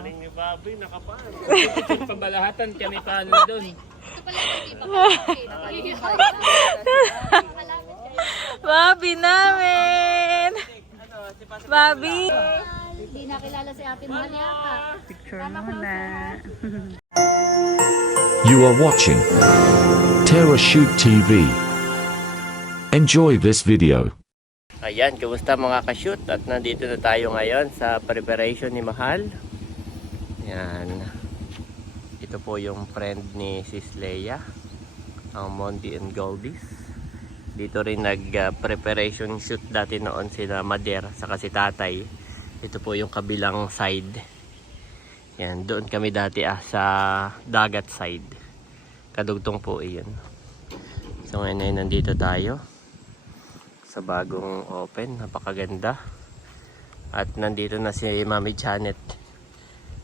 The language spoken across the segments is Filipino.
galing ni Bobby, nakapaan. Yung pambalahatan, kami paano doon. Ito pala hindi Bobby namin! Bobby! Hindi nakilala si Ate Mahal yata. Picture muna. You are watching Terra Shoot TV. Enjoy this video. Ayan, kumusta mga ka-shoot? At nandito na tayo ngayon sa preparation ni Mahal. Ayan. Ito po yung friend ni Sis Leia, ang Monty and Goldies. Dito rin nag-preparation shoot dati noon sila Mader saka si Tatay. Ito po yung kabilang side. Yan, doon kami dati sa dagat side. Kadugtong po iyon. So ngayon ay nandito tayo sa bagong open, napakaganda. At nandito na si Mami Janet.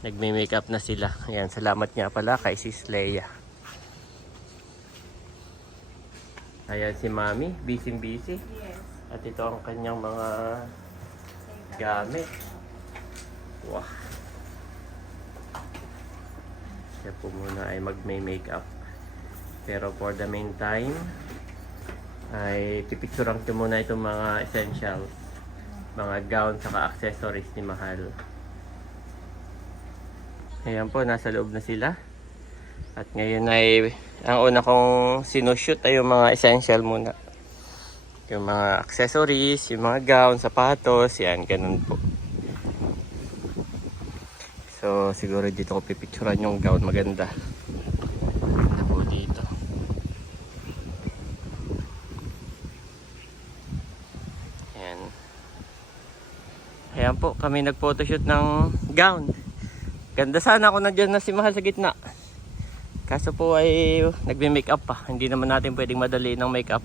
Nagme-makeup na sila. Ayan, salamat nga pala kay Sis Leia. Ayan si Mami, busy. Yes. At ito ang kanyang mga gamit. Wow. Siya po muna ay magme-makeup. Pero for the meantime, ay pipicturean ko muna itong mga essentials, mga gown saka accessories ni Mahal. Ayan po, nasa loob na sila. At ngayon ay ang una kong sinushoot ay yung mga essential muna, yung mga accessories, yung mga gown, sapatos, yan, ganun po. So siguro dito ko pipicturean yung gown, maganda. Ito po dito. Ayan po, kami nag-photoshoot ng gown. Ganda sana kung nandiyan na si Mahal sa gitna. Kaso po ay nagme-makeup pa. Hindi naman natin pwedeng madali ng makeup.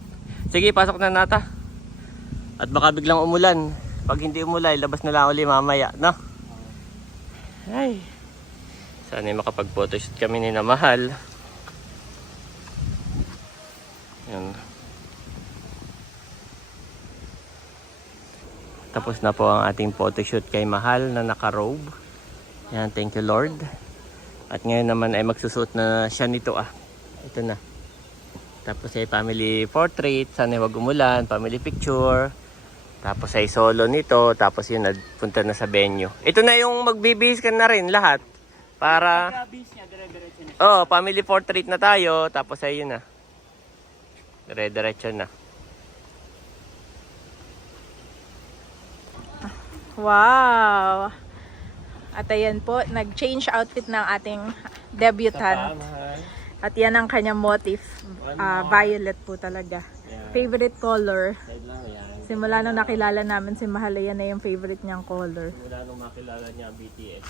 Sige, pasok na nata. At baka biglang umulan. Pag hindi umulay, labas na lang ulit mamaya, no? Ay. Sana makapag-photoshoot kami ni na Mahal. Ayan. Tapos na po ang ating photoshoot kay Mahal na naka-robe. Yan, thank you Lord. At ngayon naman ay magsusuot na siya nito Ito na. Tapos ay family portrait, sana wag umulan, family picture. Tapos ay solo nito, tapos yun nagpunta na sa venue. Ito na yung magbibihis ka na rin lahat. Para oh, family portrait na tayo, tapos ay yun na. Dire-diretso na. Wow! At ayan po, nag-change outfit ng ating debutant. At yan ang kanyang motif. Violet po talaga. Yeah. Favorite color. Yan. Simula nung nakilala namin si Mahal, yan na yung favorite niyang color. Mula nung makilala niya ang BTS.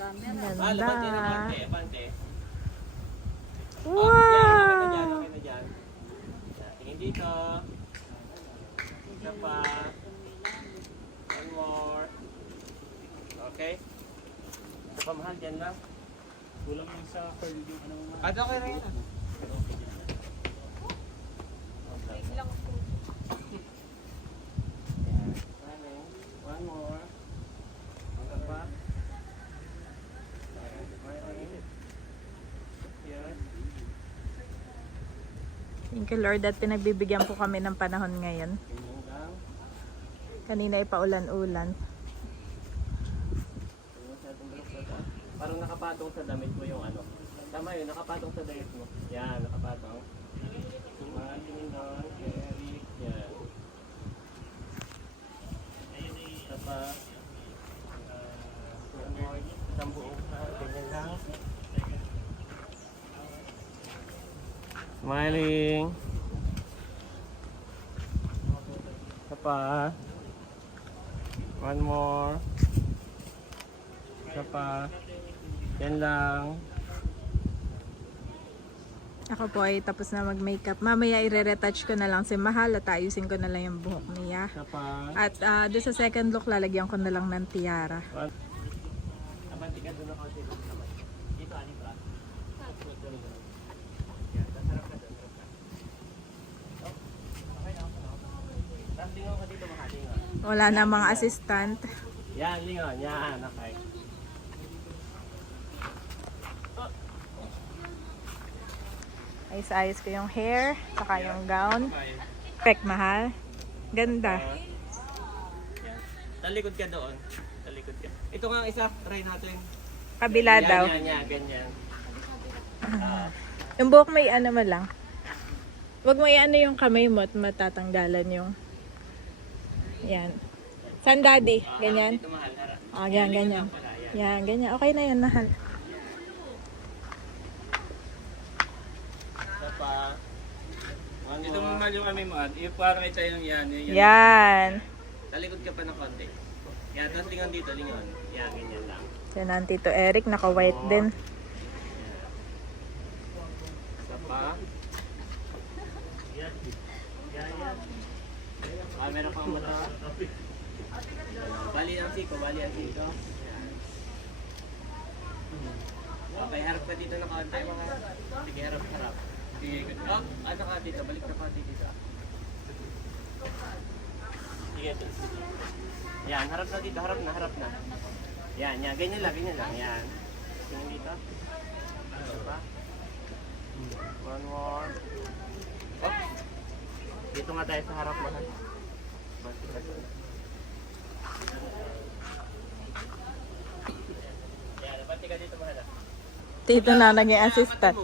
Ganda. Okay Wow! na dyan. Tingin dito. Isa pa. One more. Okay? Ito pa Mahal, dyan lang. Kulang lang sa curl yung ano mga. Okay na yan. One more. Isa pa. Yes. Thank you Lord at pinagbibigyan po kami ng panahon ngayon. Tingnan lang. Kanina ay paulan-ulan. Parang nakapatong sa damit mo yung ano. Tama yun, nakapatong sa damit mo. Yan, nakapatong. Tingin doon, Eric. Yan. Isa pa. Isang buong ganyan lang. Smiling. Isa pa. One more. Isa pa. Yan lang. Ako po ay tapos na mag-makeup. Mamaya i-retouch ko na lang si Mahal at ayusin ko na lang yung buhok niya. Isa pa. At doon sa second look, lalagyan ko na lang ng tiara. Abanti ka doon ako dito. Dito, anin pa. Okay na, okay na. Wala na mga assistant. Yan, lingon. Yan, okay. Ayos-ayos ko yung hair, saka yung gown. Perfect, mahal. Ganda. Yan. Talikod ka doon. Talikod ka. Ito nga isa, try natin. Kabila daw. Yan, ganyan. Yung buhok may ano mo lang. Huwag mo i-ano yung kamay mo at matatanggalan yung... Yan. San daddy? Ganyan? Dito mahal, harap. Ah, ganyan. Yan, ganyan. Okay na yan, mahal. Isa pa. One Dito mo more. mahal yung kami mo. Yung parang ito yung yan. Yan. Talikod ka pa ng konti. Yan, tapos lingon dito, lingon. Yan, ganyan lang. Yan ang Tito Eric, naka-white din. Isa pa. Yan. Meron pang mata. Bali ang siko. Yan. Okay, harap ka dito na kaunti mga. Sige, harap. Sige, oh, ano ka dito? Balik na ka dito. Sige, yan, harap na dito, harap na. Yan, ganyan lang, yan. Tingin dito. Ano pa? One more. Oops. Dito nga tayo sa harap mo. Yan, pati ka dito mahal. Tito na naging assistant.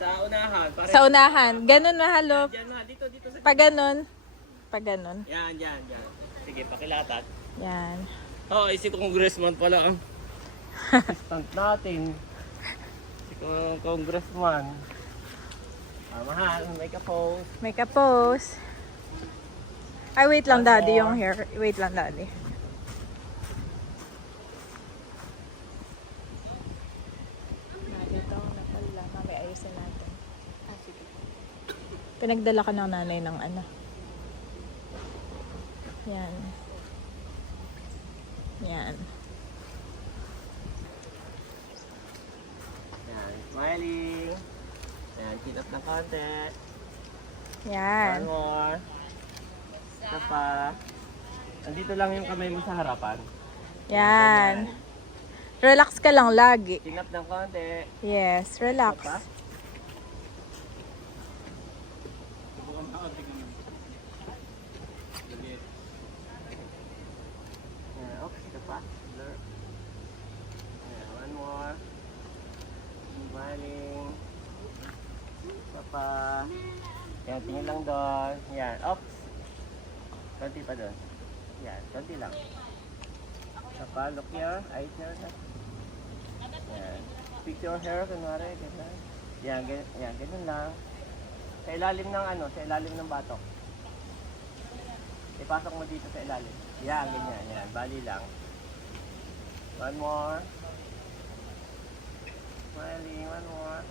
Sa unahan. Sa unahan. Ganun, mahal. Oh. Diyan na, dito sa... Pag ganun. Yan. Sige, pakilatan. Yan. Oh, si congressman pala ang assistant natin. Si congressman. Mahal, make a pose. Make a pose. Ay, wait lang, daddy, yung hair. Wait lang, daddy. Dito, napala. Mamaya ayusin natin. Ah, sige. Pinagdala ka ng nanay ng ano. Yan. Yan, smiling. Yan, chin up ng konti. Yan. One more. Isa pa. Nandito lang yung kamay mo sa harapan. Yan. Relax ka lang lagi. Chin up ng konti. Yes, relax. Isa pa. Yan, oops, isa pa. Blur. Yan, one more. Smiling. Isa pa. Yan, tingin lang doon. Yan, oops. Konti pa doon. Yan, konti lang. Isa pa, look here. Eyes here. Yan. Fix your hair, kunwari. Ganyan. Yan, ganyan lang. Sa ilalim ng ano, sa ilalim ng batok. Ipasok mo dito sa ilalim. Yan, ganyan. Yan, bali lang. One more. Smiling, one more.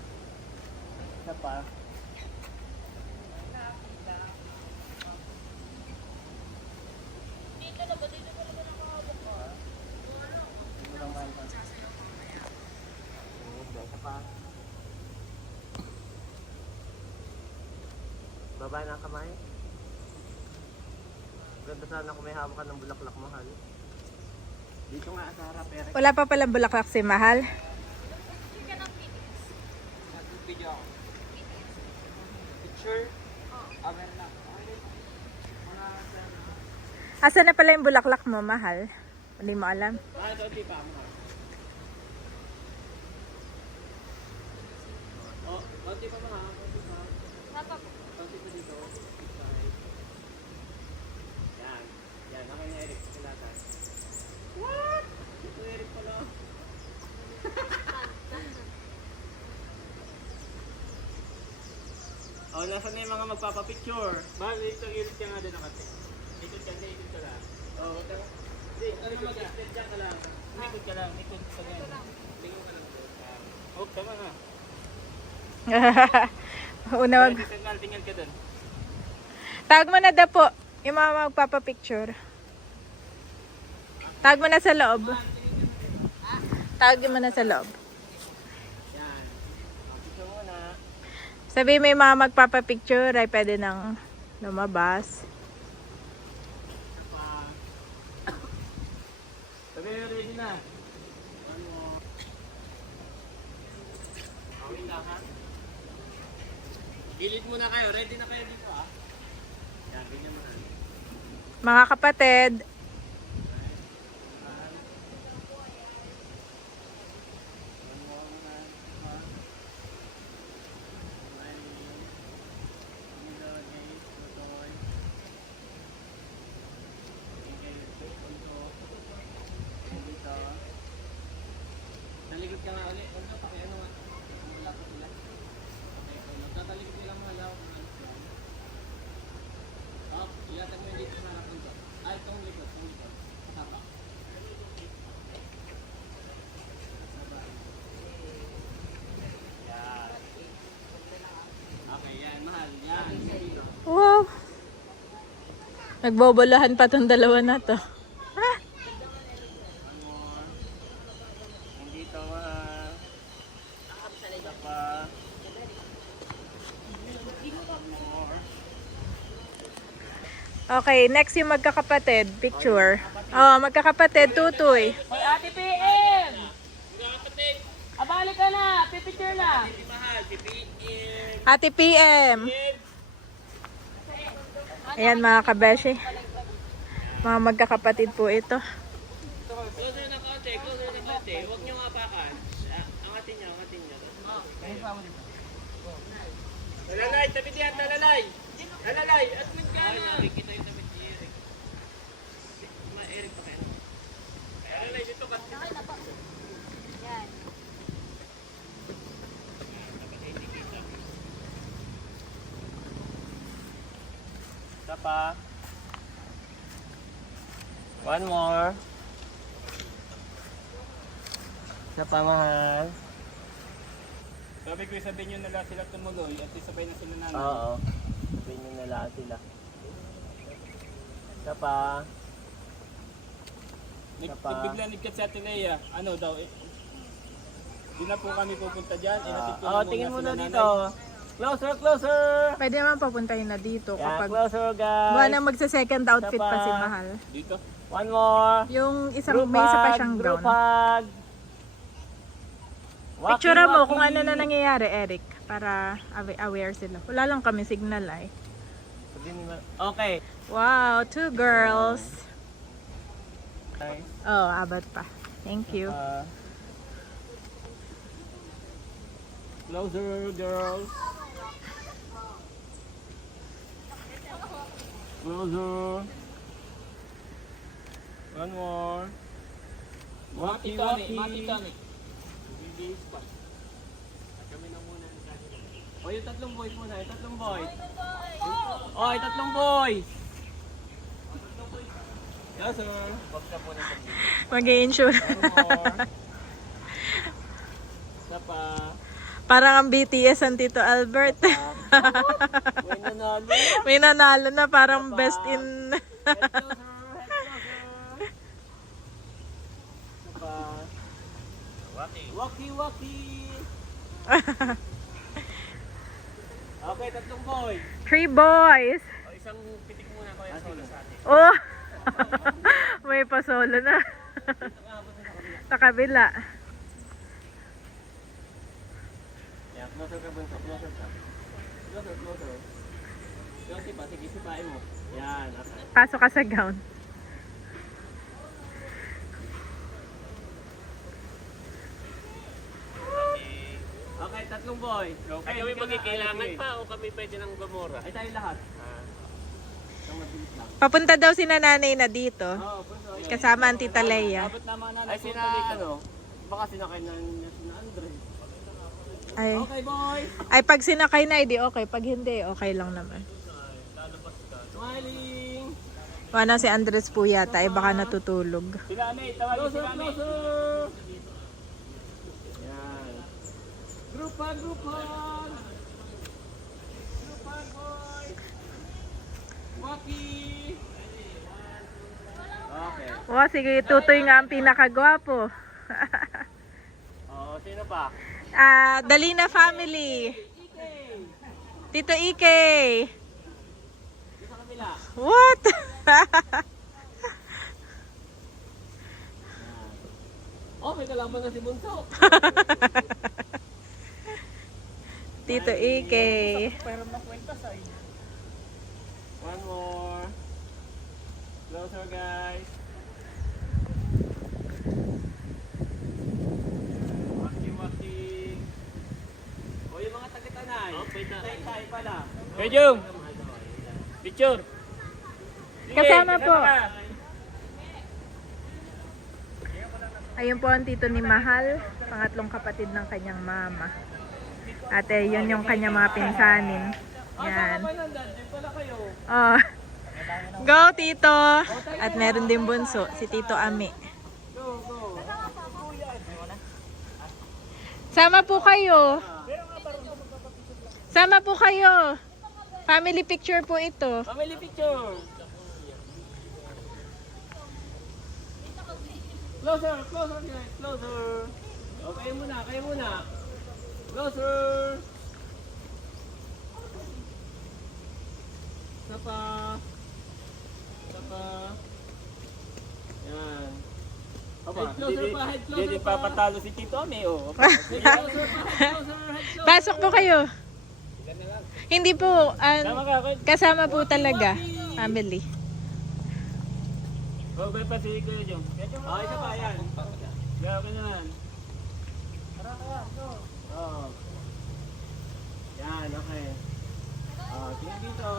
Isa pa. Baba ng kamay. Ganda sana kung may hawak ka ng bulaklak, mahal. Dito nga sa harap, Eric. Wala pa palang bulaklak si Mahal. Video ako. Picture? Meron na. Asa na pala yung bulaklak mo, Mahal? Hindi mo alam. Ito, di pa, mahal. Oh, konti pa, mahal. Konti pa. Konti pa dito. Yan. Yan, okay na, Eric. Kilatan. What? Ito, Eric pala. Oh, nasan na yung mga magpapapicture? Bakit ito irit ka nga din ang kate? Ikot ka lang. Oh, what the... Hindi, ano mag-step dyan ka lang. Ikot ka lang. Lingon ka lang. Oh, tama na. Una wag. Tingnan ka dun. Tawag mo na daw po yung mga magpapapicture. Tawag mo na sa loob. Tawag mo na sa loob. Yan. Picture muna. Sabi may mga magpapapicture ay pwede nang lumabas. Okay, ready na. Okay na ha? Gilid muna kayo. Ready na kayo dito ah. Yan, ganyan muna. Mga kapatid, Talikod ka nga ulit. Ano pa kaya naman? Wala pa sila. Okay, so magtatalikod nila mga law. Up, ilatag mo yung dito sa harap nito. Ay, itong likod, itong likod. Saka. Yan. Okay, yan, mahal. Yan. wow! Nagbobolahan pa tong dalawa na to. Dito mahal. Isa pa. Okay, next yung magkakapatid. Picture. Oh, magkakapatid, tutoy. Hoy, Ate PM! Abalik ka na! Pipicture na! Ate PM. Ayan mga kabeshi. Mga magkakapatid po ito. Closer na konti, closer na konti. Huwag niyong apakan. Angatin niyo, angatin niyo. Talalay, tabi diyan, talalay. Talalay, at magkano? Ay, nakikita yung tabi ni Eric. Ma-Eric pa kayo. Talalay, dito ka. Yan. Isa pa. One more. Isa pa, mahal. Sabi ko, sabihin nyo na lahat sila tumuloy at isabay na sila namin. Oo. Sabihin nyo na lahat sila. Isa pa. Isa pa. Bigla nagkat sa Atenea. Ano daw? Di na po kami pupunta dyan. Ihatid ko na Tingin muna sila dito. Closer, closer. Pwede naman papuntahin na dito Yeah, kapag closer, guys. buwan na magsa-second outfit Isa pa. pa si Mahal. Dito. One more. Yung isang, may isa pa siyang Group gown. hug. Picture mo kung ano na nangyayari, Eric. Para aware sila. Wala lang kami signal ay. Okay. Wow, 2 girls. Okay. Oh, abot pa. Thank you. Closer, girls. Closer. One more. Mati Tonic. Kami na muna. O, yung tatlong boys muna. Yung tatlong boys. O, yung tatlong boys. Yes, sir. Wag ka muna sa Mag-i-insure. One more. Isa pa. Parang ang BTS ang Tito Albert. May nanalo. May nanalo na parang best in... Head closer. Head closer. Isa pa. Waki, waki. Okay, tatlong boys. 3 boys. O, isang pitik muna ko yung solo sa atin. Oh! May pasolo na. Sa kabila. Yan, closer ka bunso, closer ka. Closer, closer. Closer pa, sige, sipain mo. Yan, okay. Pasok ka sa gown. Okay, tatlong boys. Ay, kami magkikailangan pa o kami pwede nang gumura? Ay, tayo lahat. Isang mabilis lang. Papunta daw si nanay na dito. Oo, bunso. Kasama ang Tita Leia. Abot naman na. Ay, sina, ano, baka sinakay na sina Andre. Ay, Okay, boys. ay pag sinakay na, edi okay. Pag hindi, okay lang naman. Smiling. Wala si Andres po yata, ay baka natutulog. Sila Nate, tawagin Closer, sila Nate. closer. Yan. Group hug, group hug. Group hug, boys. Waki. Okay. Oh, sige, tutoy nga ang pinakagwapo. Oo, sino pa? Dalina family. Tito Ike. Sa kabila. What? laban na si Bunso. Tito Ike. One more. Closer, guys. Waki-waki. O, yung mga taga-tanay. Tay-tay pala. Kuya Jung! Picture! Sige, Kasama po. ka. Ayun po ang tito ni Mahal, pangatlong kapatid ng kanyang mama. Ate, yun yung kanyang mga pinsanin. Yan. Diyan pala kayo. Oh. Go, tito! At meron din bunso, si Tito Ami. Go, go. Sama po kayo. Sama po kayo. Family picture po ito. Family picture. Closer, closer guys, closer. Okay muna, kayo muna. Closer. Sapa. Sapa. Yan. Head closer pa, head closer pa. Hindi papatalo si Tito Ami, oh. Head closer pa, head closer, head closer. Pasok po kayo. Hindi po, Tama ka, kasama po talaga. Family. oh, ba pa si Kuya Jung. Oh, isa pa, yan. Yeah, okay naman. Oh. Yan, okay. Oh, tingnan dito.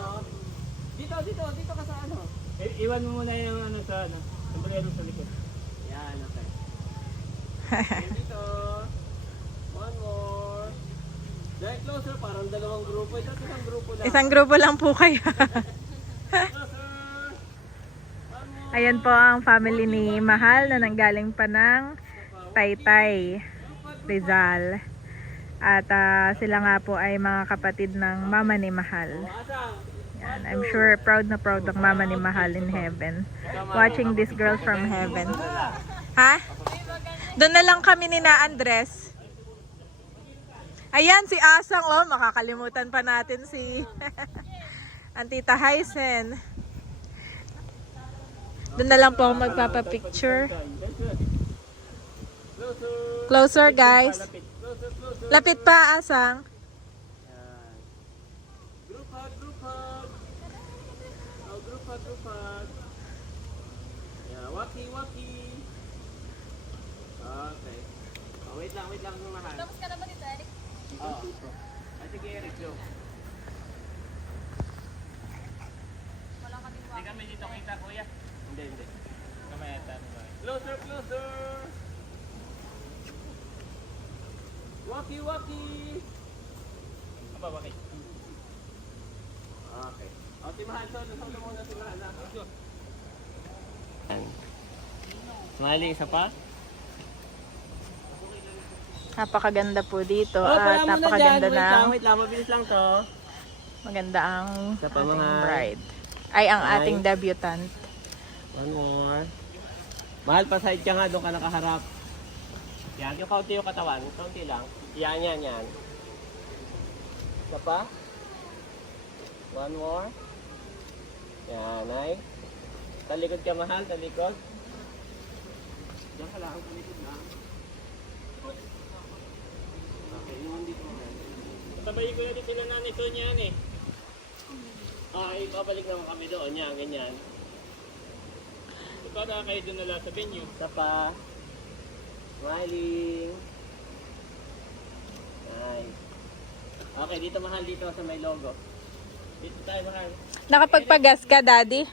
Dito ka sa ano. Iwan mo muna yung ano sa ano. Sombrero sa likod. Yan, okay. Tingnan dito. One more. Dahil closer, parang dalawang grupo. Ito isang grupo lang. Isang grupo lang po kayo. Closer. One more. Ayan po ang family ni Mahal na nanggaling pa ng Taytay, Rizal. At sila nga po ay mga kapatid ng mama ni Mahal. Asang. Yan, I'm sure proud na proud ang mama ni Mahal in heaven. Watching this girl from heaven. Ha? Doon na lang kami ni na Andres. Ayan si Asang, oh, makakalimutan pa natin si Antita Hysen. Doon na lang po ako magpapapicture. Closer guys. Lapit pa, Asang. Group hug, group hug. Oh, group hug, group hug. Yeah, waki, waki. Okay. Oh, wait lang mahal. Tapos ka na ba dito, Eric? Oh. Ay, sige, Eric, go. Wala kaming Hindi kami dito kita, kuya. Hindi. Kamaya tayo. Closer, closer. Waki, waki. Apa, waki? Okay. O, si Mahal, so, nasama muna si Mahal. Smiley, isa pa? Napakaganda po dito Oh, at napakaganda ng Wait lang, mabilis lang to. maganda ang Isa pa, ating mga- bride. Ay, ang Ay. ating debutant. One more. Mahal, pa-side ka nga, doon ka nakaharap. Yan, yung kaunti yung katawan. Kaunti lang. Yan. Isa pa? One more. Yan, ay. Talikod ka, Mahal, talikod. Diyan ka lang, talikod lang. Okay, yung dito, Mahal. Tabayin ko na din sila nanay Sonia yan eh. Ay, babalik naman kami doon. Yan, ganyan. Para kayo doon nala sa venue. Isa pa. Smiling. Nice. Okay, dito Mahal, dito sa may logo. Dito tayo, Mahal. Nakapagpagas ka, Daddy?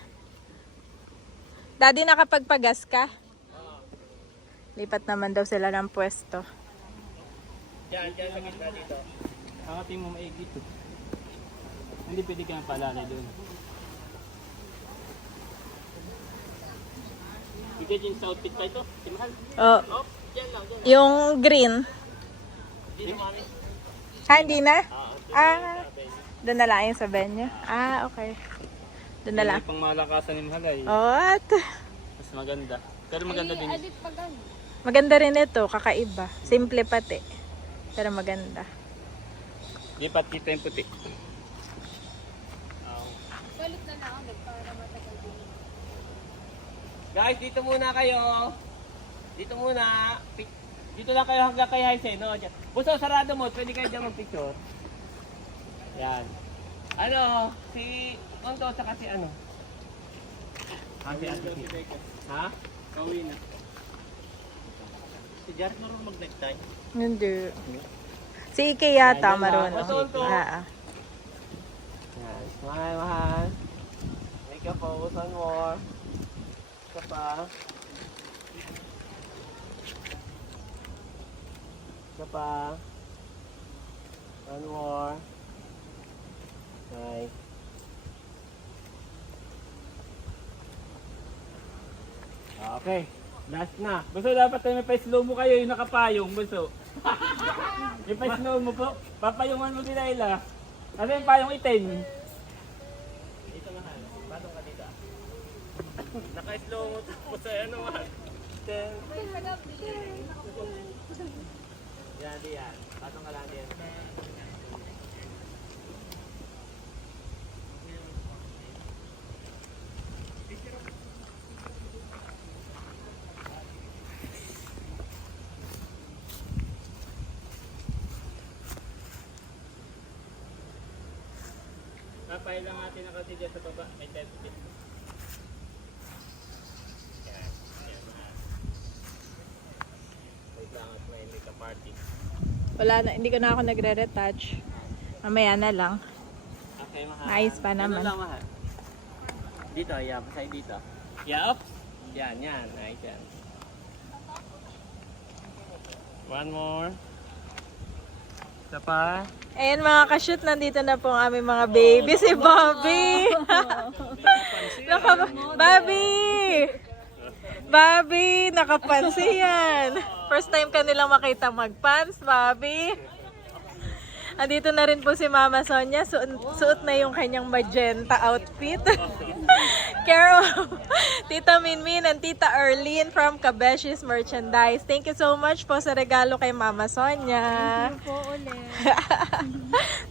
Daddy, nakapagpagas ka? Lipat naman daw sila ng pwesto. Diyan sa gitna dito. Kakating mo maigit to. Hindi pwede kang palalay doon. Bigay din sa outfit pa ito, si Mahal. Oh, Oh, dyan lang. yung green. Dito, Mami. Hindi na? Doon na lang yung sa venue. Okay. Doon na lang. Pang malakasan ni Mahal ay. What? Mas maganda. Pero maganda din. Edit pag ano. Maganda rin ito, kakaiba. Simple pati. Pero maganda. Lipat kita yung puti. Balik na lang agad para matagal din. Guys, dito muna kayo. Dito muna. Dito lang kayo hanggang kay Haisen, no? Diyan. Buso, sarado mo. Pwede kayo dyan mag-picture. Yan. Ano, si Tonto, saka si ano? Si Ate Kay. Ha? Kauwi na. Si Jared marunong mag-necktie? Hindi. Si Ike yata marunong. Yan, smile, mahal. Make up pose, one more. Isa pa. Isa pa. One more. Nice. Okay. Last na. Buso, dapat tayo may pa-slow mo kayo yung nakapayong, Buso. May pa-slow mo po. Papayungan mo si Laila. Kasi yung payong itim. Dito mahal. Patong ka dito. Naka-slow mo po sa ano mahal. Yan, diyan. Patong ka lang diyan. Kapay lang natin ang kasi dyan sa baba. May 10 feet. Yan. Yan, mahal. Wait lang at may ka-party. Wala na, hindi ko na ako nagre-retouch. Mamaya na lang. Okay, mahal. Nice pa naman. Ano lang, mahal? Dito, yeah. Pasay dito. Yeah, up. Yan, yan. Nice yan. One more. Isa pa. Ayan mga ka-shoot, nandito na po ang aming mga baby. Si Bobby! Bobby! Bobby! Nakapansi yan! First time ka nilang makita mag-pants, Bobby. Andito na rin po si Mama Sonia. Suot na yung kanyang magenta outfit. Carol, Tita Minmin and Tita Arlene from Kabeshis Merchandise. Thank you so much po sa regalo kay Mama Sonia. Po ulit.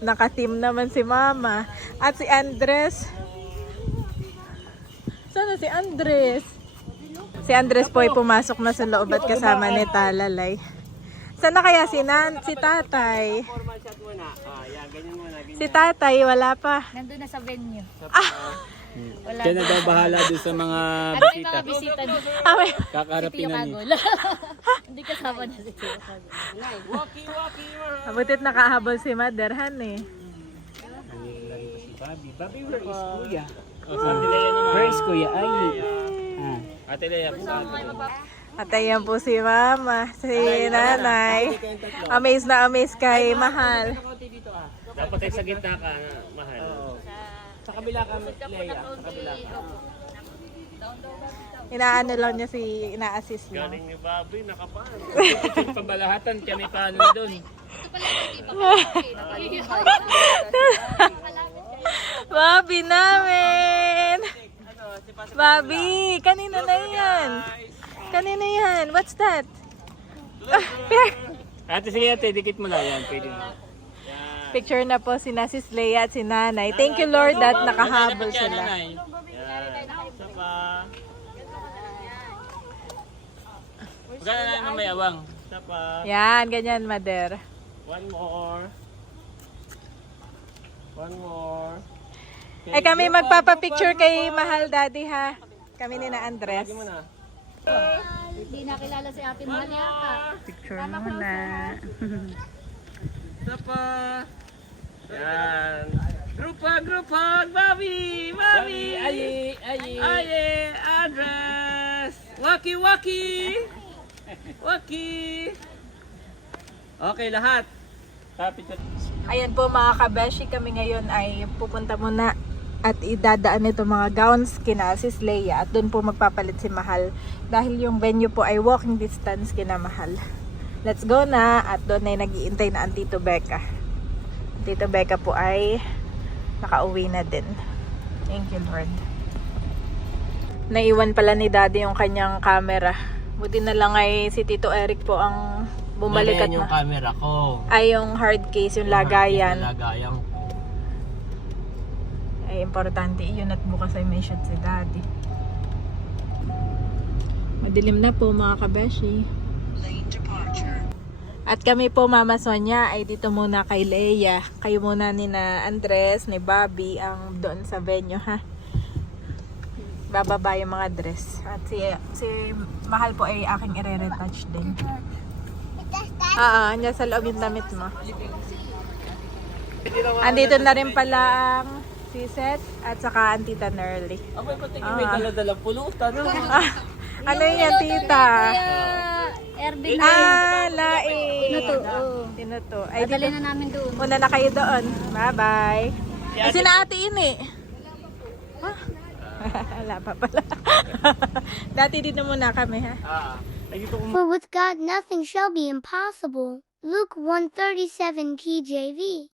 Naka-team naman si Mama. At si Andres. Sana si Andres? Si Andres po ay pumasok na sa loob at kasama ni Talalay. Sana kaya si Tatay? Formal shot muna. Yan, ganyan muna. Ganyan. Si Tatay, wala pa. Nandun na sa venue. Wala Siya na daw bahala doon sa mga Ano yung mga bisita niyo? Ay, Si kakarapin Tio na ni. Kagol. Hindi kasama na si Tio Kagol. Walkie, abutit nakahabol si Mother Han eh. Bobby, where is Kuya? Where is Kuya? Ay. Ate Lea po. At ayan po si Mama, si Nanay. Amaze na amaze kay Mahal. Dapat ay sa gitna ka, mahal. Sa kabila ka, Lea. Sa kabila ka. Inaano lang niya si ina-assist lang. Galing ni Bobby, nakapan. Pabalahatan, siya may paano doon. Bobby namin! Bobby, kanina na yan. Kanina yan. What's that? Ate, sige ate, dikit mo lang yan. Pwede na. Picture na po si Sis Leia at si Nanay. Thank you Lord that nakahabol sila. Yan. Isa pa. Magkano na ng may awang? Isa pa. Yan, ganyan Mother. One more. One more. Ay kami magpapapicture kay Mahal Daddy ha. Kami ni na Andres. Lagi mo na. Hindi nakilala si Ate Mahal yata. Picture muna. Isa pa. Yan. Grupa, Bobby, Aye, Andres. Waki. Okay, lahat. Picture. Ayan po mga kabeshi, kami ngayon ay pupunta muna at idadaan ito mga gowns kina Sis Leia at doon po magpapalit si Mahal dahil yung venue po ay walking distance kina Mahal. Let's go na at doon ay nag-iintay na ang Tito Becca. Tito Becca po ay nakauwi na din. Thank you Lord. Naiwan pala ni Daddy yung kanyang camera. Buti na lang ay si Tito Eric po ang bumalik at yung camera ko. ay yung hard case, yung lagayan. Lagayan ko. Ay importante yun at bukas ay may shoot si Daddy. Madilim na po mga kabeshi. Lane departure. At kami po, Mama Sonia, ay dito muna kay Leia. Kayo muna ni na Andres, ni Bobby, ang doon sa venue, ha? Bababa yung mga dress. At si Mahal po ay aking i-retouch din. Andyan sa loob yung damit mo. Andito na rin pala ang si Seth at saka ang Tita Nerly. Abay, patingin may dala-dalang pulutan. Ano yan, Tita? Ervin Laing. Tinuto. Ay, Dadali dito. na namin doon. Una na kayo doon. Bye-bye. Kasi na Ate Ini. Wala pa pala. Dati dito muna kami, ha? Ay, dito ko For with God nothing shall be impossible. Luke 1:37 KJV.